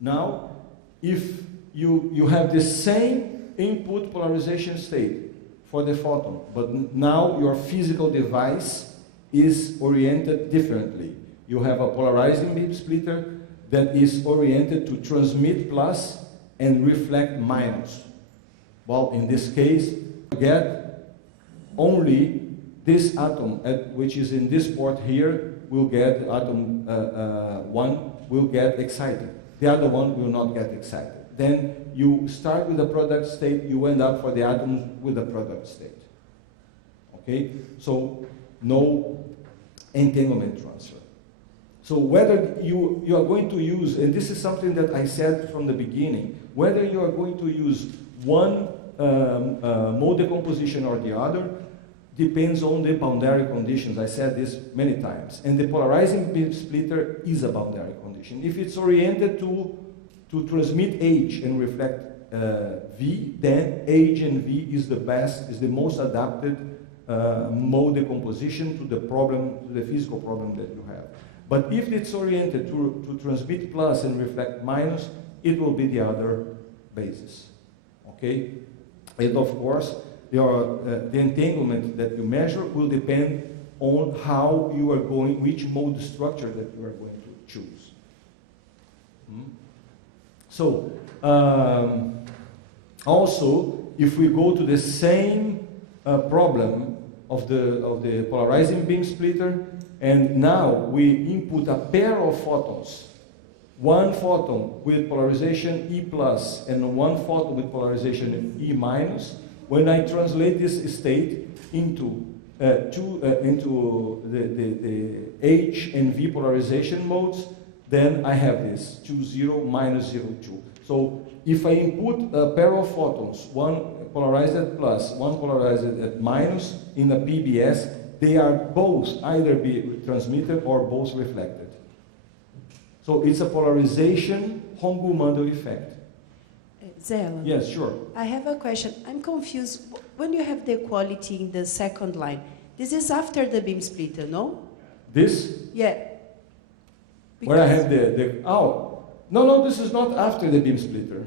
Now, if you have the same input polarization state for the photon, but now your physical device is oriented differently. You have a polarizing beam splitter that is oriented to transmit plus and reflect minus. Well, in this case, you get only this atom, which is in this port here, will get atom 1 will get excited. The other one will not get excited. Then you start with the product state, you end up for the atoms with the product state. Okay? So no entanglement transfer. So whether you are going to use, and this is something that I said from the beginning, whether you are going to use one mode decomposition or the other depends on the boundary conditions. I said this many times. And the polarizing beam splitter is a boundary condition. If it's oriented to transmit H and reflect V, then H and V is the best, is the most adapted mode decomposition to the problem, to the physical problem that you have. But if it's oriented to transmit plus and reflect minus, it will be the other basis. Okay? And of course, the entanglement that you measure will depend on how you are going, which mode structure that you are going to choose. So, also, if we go to the same problem of the polarizing beam splitter, and now we input a pair of photons, one photon with polarization E plus and one photon with polarization E minus. When I translate this state into the H and V polarization modes, then I have this 2, 0, minus 0, 2. So if I input a pair of photons, one polarized at plus, one polarized at minus in a PBS, they are both either be transmitted or both reflected. So it's a polarization Hong-Ou-Mandel effect. Zela. Yes, sure. I have a question. I'm confused. When you have the equality in the second line, this is after the beam splitter, no? This? Yeah. Where I have oh, no, this is not after the beam splitter.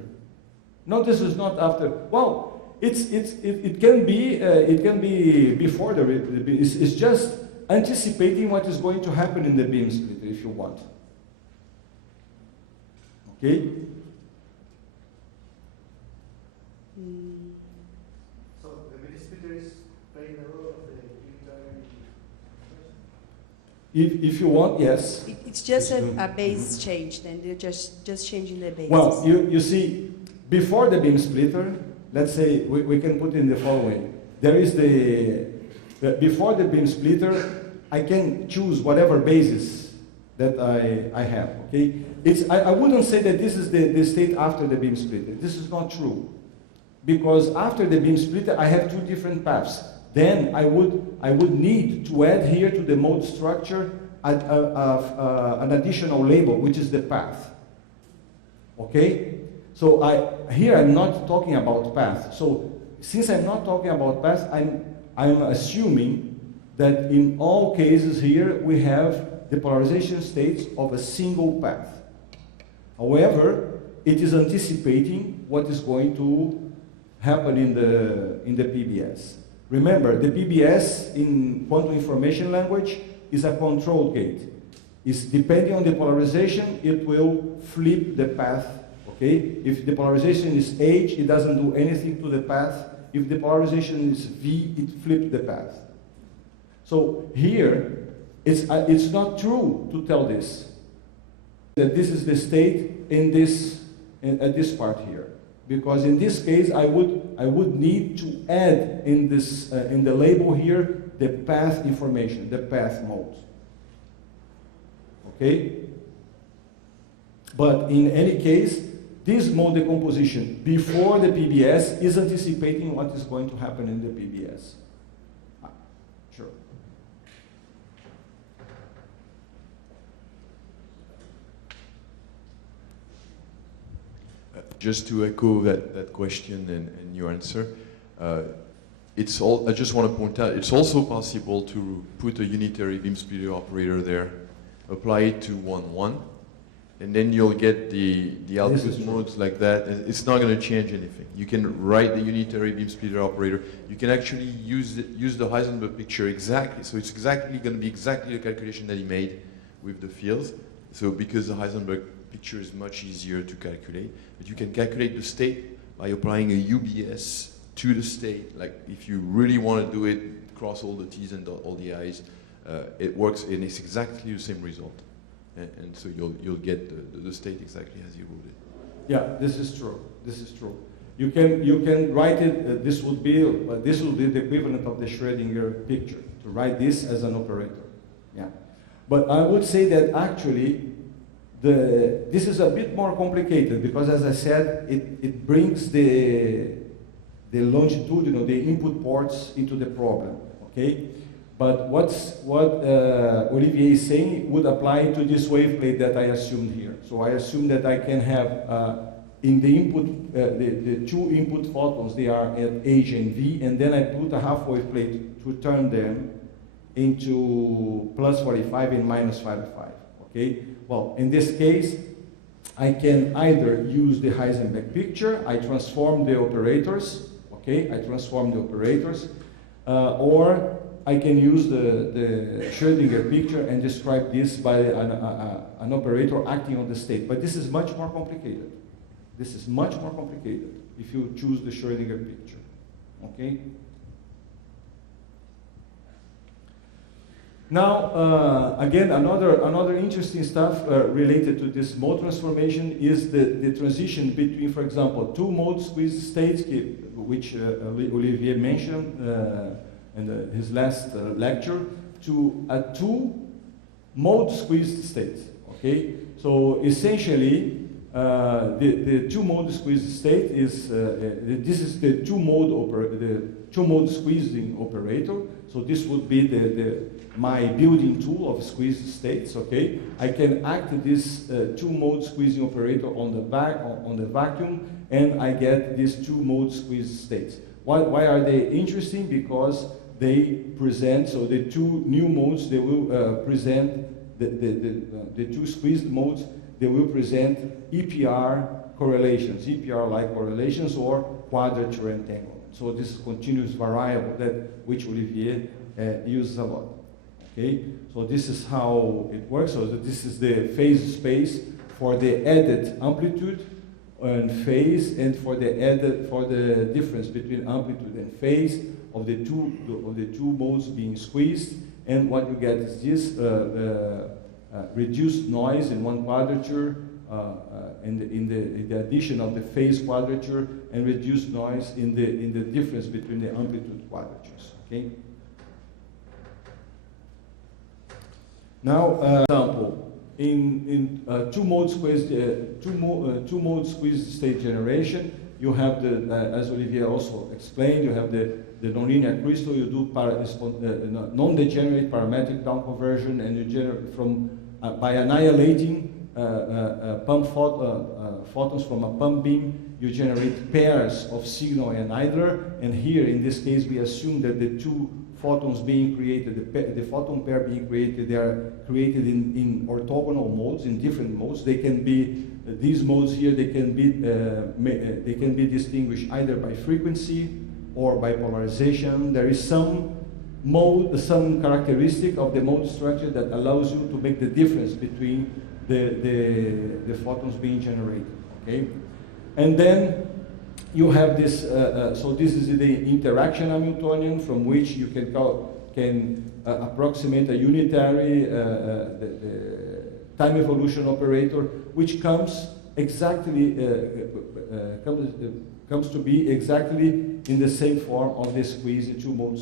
No, this is not after. Well, it can be before the beam. It's just anticipating what is going to happen in the beam splitter, if you want. Okay. So the beam splitter is playing the role of the unitary. If you want, yes. It's just a base change, then they're just changing the basis. Well, you see, before the beam splitter, let's say we can put in the following. There is before the beam splitter, I can choose whatever basis that I have, okay? I wouldn't say that this is the state after the beam splitter. This is not true. Because after the beam splitter, I have two different paths. Then I would need to add here to the mode structure an additional label, which is the path. Okay? So here I'm not talking about path. So since I'm not talking about path, I'm assuming that in all cases here we have the polarization states of a single path. However, it is anticipating what is going to happen in the PBS. Remember, the PBS in quantum information language is a control gate. It's depending on the polarization, it will flip the path. Okay? If the polarization is H, it doesn't do anything to the path. If the polarization is V, it flips the path. So here, it's not true to tell this, that this is the state at this part here. Because in this case, I would need to add in the label here the path information, the path mode. Okay? But in any case, this mode decomposition before the PBS is anticipating what is going to happen in the PBS. Sure. Just to echo that question and your answer, I just want to point out, it's also possible to put a unitary beam splitter operator there, apply it to 1, 1, and then you'll get the output modes like that. It's not going to change anything. You can write the unitary beam splitter operator. You can actually use the Heisenberg picture exactly. So it's exactly going to be exactly the calculation that he made with the fields. So because the Heisenberg picture is much easier to calculate, but you can calculate the state by applying a UBS to the state. Like if you really want to do it, cross all the T's and dot all the I's, it works, and it's exactly the same result. And so you'll get the state exactly as you wrote it. Yeah, this is true. This is true. You can write it. This would be the equivalent of the Schrödinger picture, to write this as an operator. Yeah, but I would say that actually this is a bit more complicated because, as I said, it brings the longitudinal, the input ports into the problem. Okay. But what Olivier is saying would apply to this wave plate that I assumed here. So I assume that I can have in the input, the two input photons, they are at H and V, and then I put a half wave plate to turn them into plus 45 and minus 45. Okay? Well, in this case, I can either use the Heisenberg picture, I transform the operators, okay? I transform the operators, or I can use the Schrödinger picture and describe this by an operator acting on the state. But this is much more complicated. This is much more complicated if you choose the Schrödinger picture. Okay? Now, again, another interesting stuff related to this mode transformation is the transition between, for example, two mode squeeze states, which Olivier mentioned in his last lecture, to a two-mode squeezed state. Okay, so essentially, the two-mode squeezed state is this is the two-mode squeezing operator. So this would be my building tool of squeezed states. Okay, I can act this two-mode squeezing operator on the vacuum, and I get these two-mode squeezed states. Why are they interesting? Because they present, so the two new modes, they will present, the two squeezed modes, they will present EPR correlations, EPR-like correlations, or quadrature entanglement. So this is continuous variable, which Olivier uses a lot. Okay, so this is how it works. So this is the phase space for the added amplitude and phase, and for the difference between amplitude and phase of the two modes being squeezed. And what you get is this reduced noise in one quadrature, in the addition of the phase quadrature, and reduced noise in the difference between the amplitude quadratures. Okay. Now, example, in two-mode squeezed state generation, you have as Olivier also explained, you have the nonlinear crystal. You do non-degenerate parametric down conversion, and you generate by annihilating photons from a pump beam. You generate pairs of signal and idler, and here in this case we assume that the two photons being created, the photon pair being created, they are created in orthogonal modes, in different modes. They can be, these modes here, they can be distinguished either by frequency or by polarization. There is some characteristic of the mode structure that allows you to make the difference between the photons being generated. Okay, and then you have this. So this is the interaction Hamiltonian from which you can approximate a unitary the time evolution operator, which comes exactly comes to be exactly in the same form of the two-mode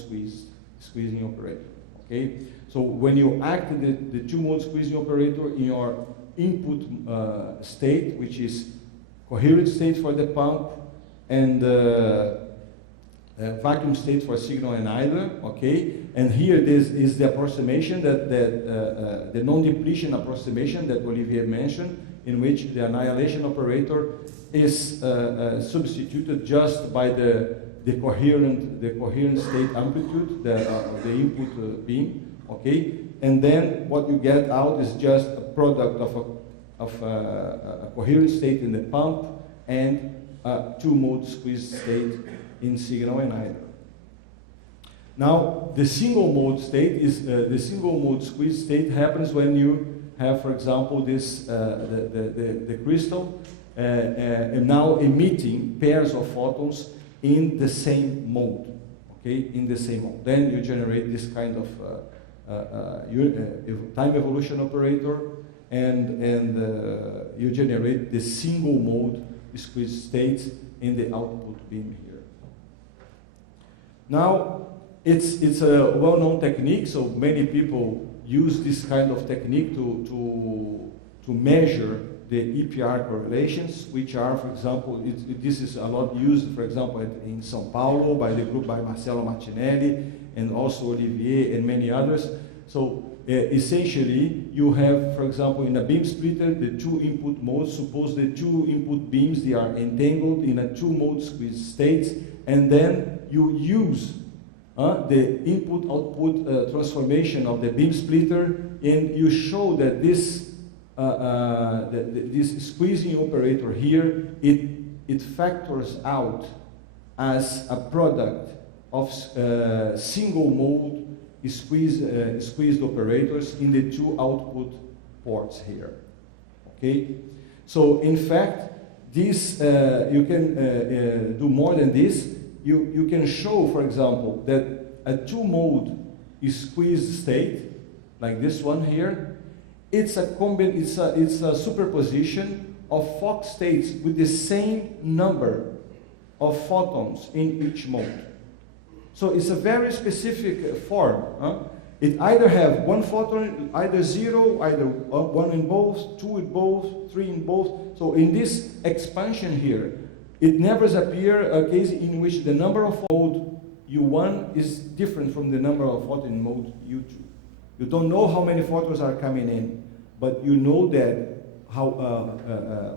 squeezing operator. Okay, so when you act the two-mode squeezing operator in your input state, which is coherent state for the pump and vacuum state for signal and idler, okay? And here this is the approximation the non-depletion approximation that Olivier mentioned, in which the annihilation operator is substituted just by the coherent state amplitude of the input beam, okay? And then what you get out is just a product of a coherent state in the pump and a two-mode squeezed state in signal and either. Now, the single mode state is the single mode squeeze state happens when you have, for example, this the crystal now emitting pairs of photons in the same mode. Okay, in the same mode. Then you generate this kind of time evolution operator, and you generate the single mode squeeze states in the output beam here. Now, it's a well-known technique, so many people use this kind of technique to measure the EPR correlations, which are, for example, this is a lot used, for example, in São Paulo by the group by Marcelo Martinelli and also Olivier and many others. So essentially, you have, for example, in a beam splitter, the two input modes. Suppose the two input beams, they are entangled in a two-mode squeeze states, and then you use the input-output transformation of the beam splitter, and you show that this this squeezing operator here, it factors out as a product of single-mode squeezed operators in the two output ports here. Okay, so in fact, this you can do more than this. You can show, for example, that a two-mode squeezed state, like this one here, it's a superposition of Fock states with the same number of photons in each mode. So it's a very specific form. It either have one photon, either zero, either one in both, two in both, three in both. So in this expansion here, it never appears a case in which the number of mode U1 is different from the number of photons in mode U2. You don't know how many photons are coming in, but you know that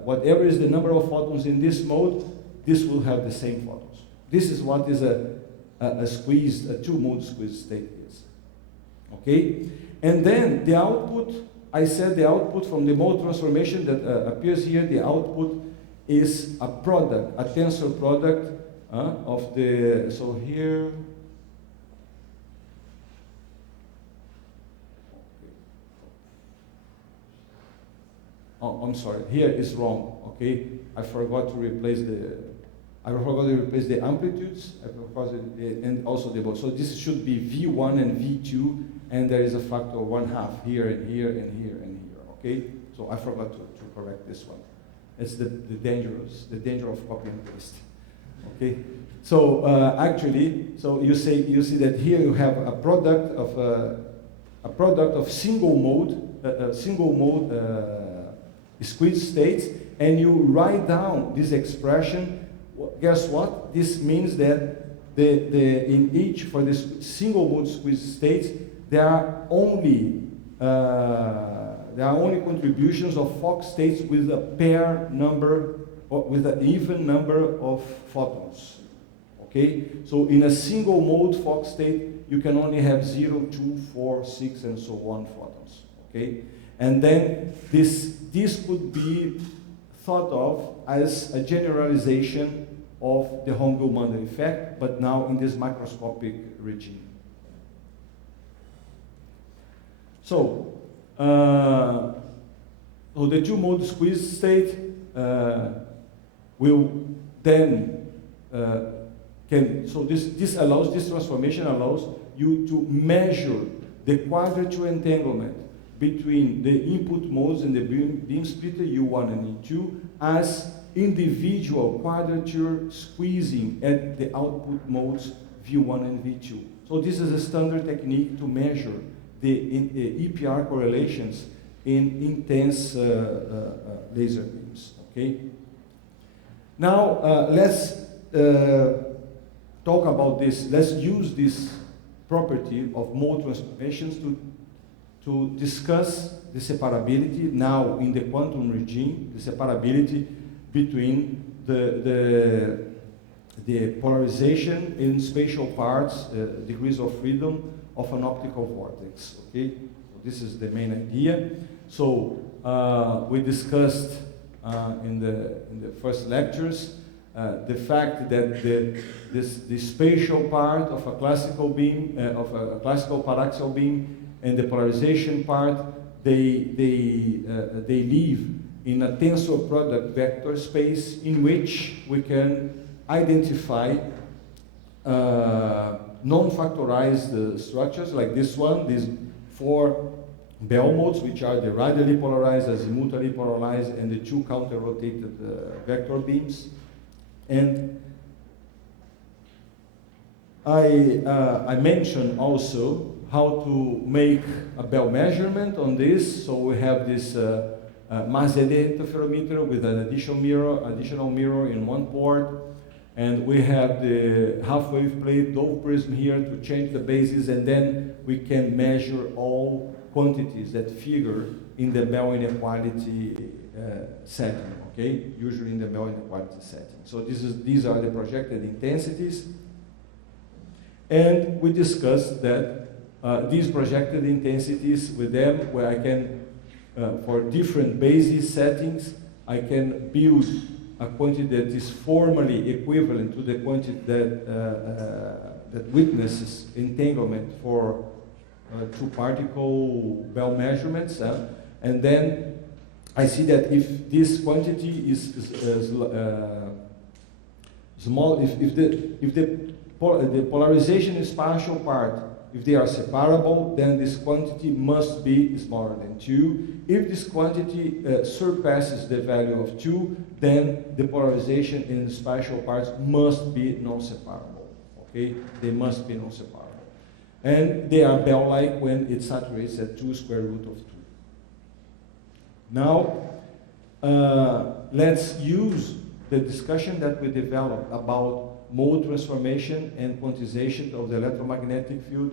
whatever is the number of photons in this mode, this will have the same photons. This is what is a two-mode squeeze state is. Okay? And then the output, I said the output from the mode transformation that appears here, the output is a product, a tensor product of the, so here, oh, I'm sorry, here is wrong, okay? I forgot to replace the amplitudes, and also the mode. So this should be V1 and V2, and there is a factor of 1/2 here and here and here and here, okay? So I forgot to correct this one. It's the danger of copy and paste, okay? So actually, so you see that here you have a product of single mode squeeze states, and you write down this expression. Guess what? This means that in each, for this single mode squeeze states, there are only contributions of Fock states with a pair number, or with an even number of photons. Okay? So in a single mode Fock state, you can only have 0, 2, 4, 6, and so on photons. Okay? And then this could be thought of as a generalization of the Hong-Ou-Mandel effect, but now in this microscopic regime. So, the two-mode squeeze state will then this transformation allows you to measure the quadrature entanglement between the input modes in the beam splitter U1 and U2 as individual quadrature squeezing at the output modes V1 and V2. So this is a standard technique to measure the EPR correlations in intense laser beams. Okay. Now let's talk about this. Let's use this property of mode transformations to discuss the separability now in the quantum regime, the separability between the polarization in spatial parts, degrees of freedom of an optical vortex. Okay, so this is the main idea. So we discussed in the first lectures the fact that the spatial part of a classical beam, of a classical paraxial beam, and the polarization part, they live in a tensor product vector space in which we can identify non-factorized structures like this one, these 4 Bell modes, which are the radially polarized, azimuthally polarized, and the 2 counter-rotated vector beams. And I mentioned also how to make a Bell measurement on this. So we have this Mazede interferometer with an additional mirror in one port. And we have the half-wave plate dove prism here to change the basis, and then we can measure all quantities that figure in the Bell inequality setting, okay? Usually in the Bell inequality setting. So these are the projected intensities. And we discussed that these projected intensities, with them, where I can, for different basis settings, I can build a quantity that is formally equivalent to the quantity that witnesses entanglement for 2 particle Bell measurements, and then I see that if this quantity is small, if the polarization and spatial part, if they are separable, then this quantity must be smaller than 2. If this quantity surpasses the value of 2, then the polarization in the spatial parts must be non-separable. Okay, they must be non-separable. And they are Bell-like when it saturates at 2 square root of 2. Now, let's use the discussion that we developed about mode transformation and quantization of the electromagnetic field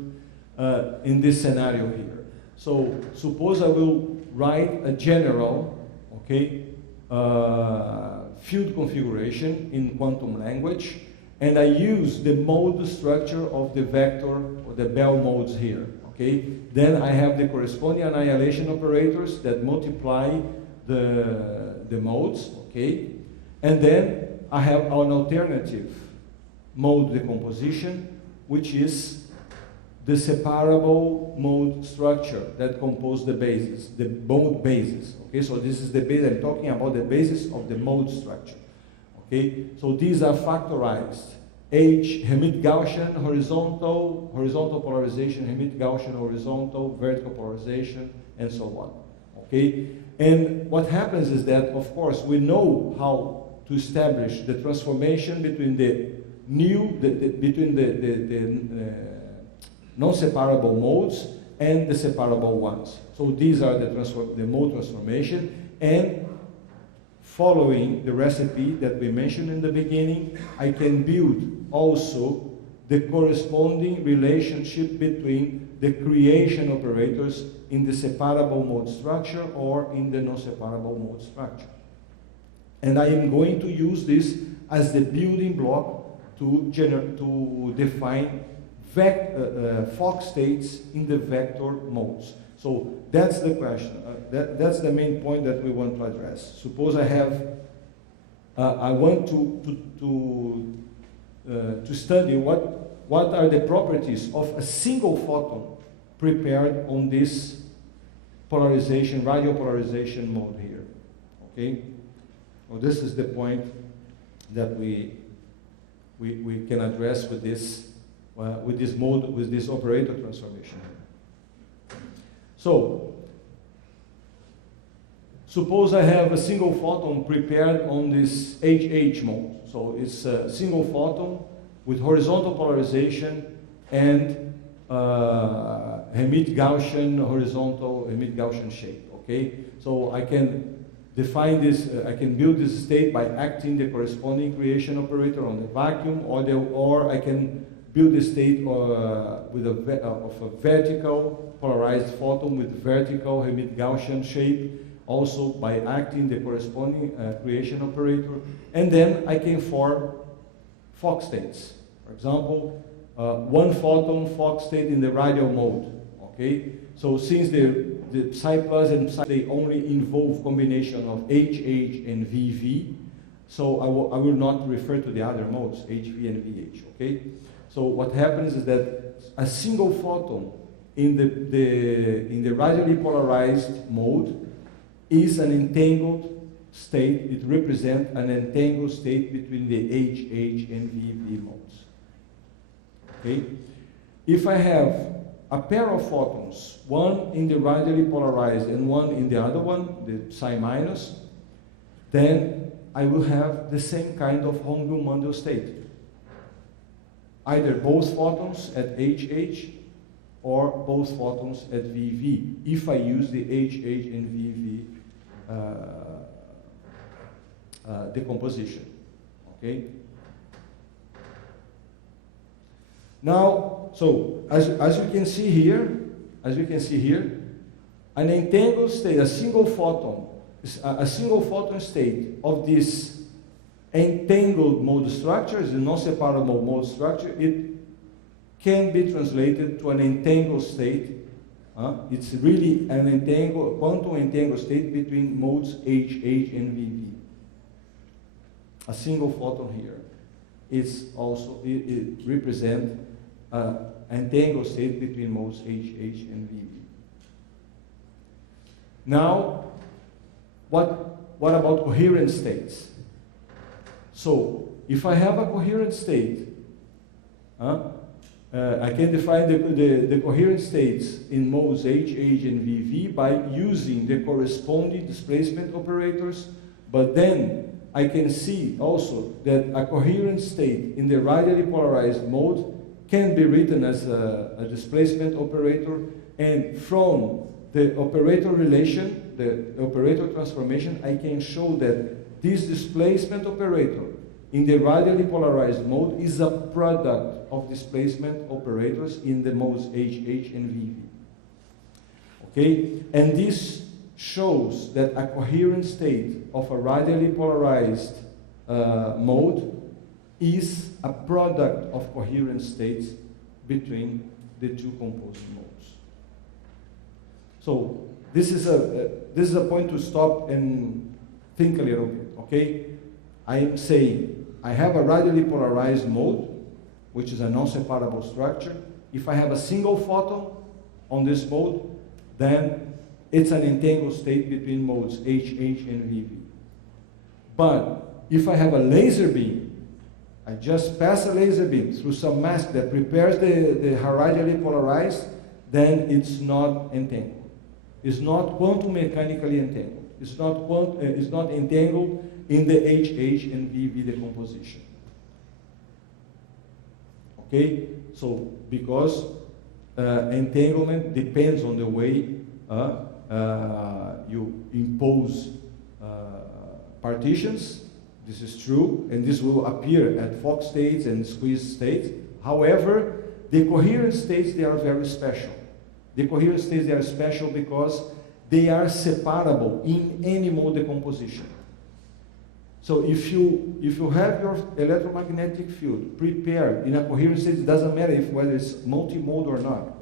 in this scenario here. So, suppose I will write a general, okay, field configuration in quantum language, and I use the mode structure of the vector or the Bell modes here, okay? Then I have the corresponding annihilation operators that multiply the modes, okay? And then I have an alternative mode decomposition, which is the separable mode structure that compose the basis, the mode basis, okay? So this is the base, I'm talking about the basis of the mode structure. Okay, so these are factorized. H, Hermite-Gaussian, horizontal polarization, Hermite-Gaussian, horizontal, vertical polarization, and so on. Okay, and what happens is that, of course, we know how to establish the transformation between the non-separable modes and the separable ones. So these are the mode transformation, and following the recipe that we mentioned in the beginning, I can build also the corresponding relationship between the creation operators in the separable mode structure or in the non-separable mode structure. And I am going to use this as the building block to define Fock states in the vector modes. So that's the question. That's the main point that we want to address. Suppose I have, I want to study what are the properties of a single photon prepared on this polarization, radio polarization mode here. Okay. Well, this is the point that we can address with this mode, with this operator transformation. So, suppose I have a single photon prepared on this HH mode. So it's a single photon with horizontal polarization and Hermite-Gaussian horizontal, Hermite-Gaussian shape. Okay, so I can define this. I can build this state by acting the corresponding creation operator on the vacuum, or I can build the state with of a vertical polarized photon with vertical Hermite-Gaussian shape, also by acting the corresponding creation operator, and then I can form Fock states. For example, one photon Fock state in the radial mode. Okay, so since the the psi plus and psi, they only involve combination of HH and VV. So I will not refer to the other modes, HV and VH, okay? So what happens is that a single photon in the radially polarized mode is an entangled state. It represents an entangled state between the HH and VV modes. Okay? If I have a pair of photons, one in the radially polarized and one in the other one, the psi minus, then I will have the same kind of Hong-Ou-Mandel state. Either both photons at HH or both photons at VV, if I use the HH and VV decomposition. Okay? Now, so as you can see here, an entangled state, a single photon state of this entangled mode structure, is a non-separable mode structure. It can be translated to an entangled state. It's really an quantum entangled state between modes HH and VV. A single photon here. It represents an entangled state between modes HH and VV. Now, what about coherent states? So, if I have a coherent state, I can define the coherent states in modes HH and VV by using the corresponding displacement operators, but then I can see also that a coherent state in the radially polarized mode can be written as a displacement operator, and from the operator relation, the operator transformation, I can show that this displacement operator in the radially polarized mode is a product of displacement operators in the modes HH and VV. Okay? And this shows that a coherent state of a radially polarized mode is a product of coherent states between the two composed modes. So this is a point to stop and think a little bit. Okay? I am saying I have a radially polarized mode, which is a non-separable structure. If I have a single photon on this mode, then it's an entangled state between modes HH and VV. But if I have a laser beam, I just pass a laser beam through some mask that prepares the radially polarized, then it's not entangled. It's not quantum mechanically entangled. It's not entangled in the HH and VV decomposition. Okay? So, because entanglement depends on the way you impose partitions. This is true, and this will appear at Fock states and squeeze states. However, the coherent states, they are very special. The coherent states, they are special because they are separable in any mode decomposition. So if you have your electromagnetic field prepared in a coherent state, it doesn't matter whether it's multimode or not,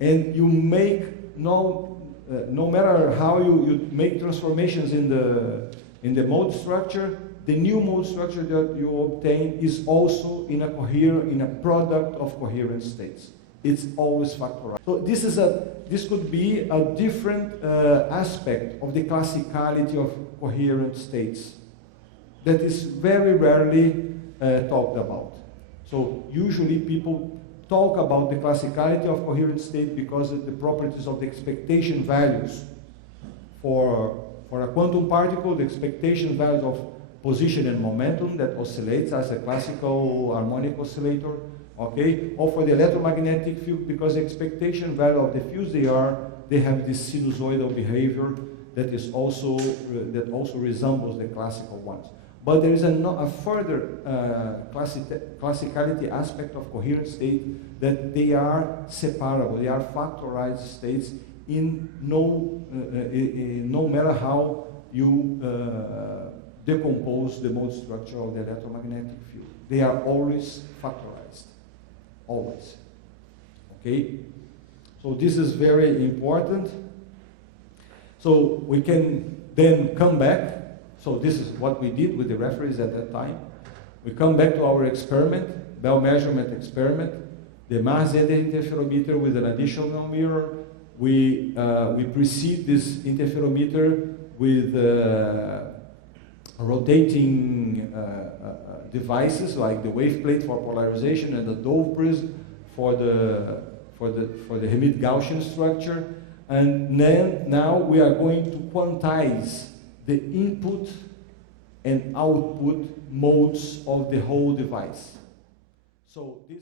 and you make no matter how you make transformations in the mode structure, the new mode structure that you obtain is also in a product of coherent states. It's always factorized. So this could be a different aspect of the classicality of coherent states that is very rarely talked about. So usually people talk about the classicality of coherent state because of the properties of the expectation values. For a quantum particle, the expectation values of position and momentum that oscillates as a classical harmonic oscillator, okay? Or for the electromagnetic field, because the expectation value of the fields they have this sinusoidal behavior that also resembles the classical ones. But there is a further classicality aspect of coherent state that they are separable, they are factorized states in no matter how you decompose the mode structure of the electromagnetic field. They are always factorized, always. Okay? So this is very important. So we can then come back. So this is what we did with the referees at that time. We come back to our experiment, Bell measurement experiment, the Mars-Eder interferometer with an additional mirror. We precede this interferometer with rotating devices like the wave plate for polarization and the Dove prism for the Hermite-Gaussian structure. And then now we are going to quantize the input and output modes of the whole device. So this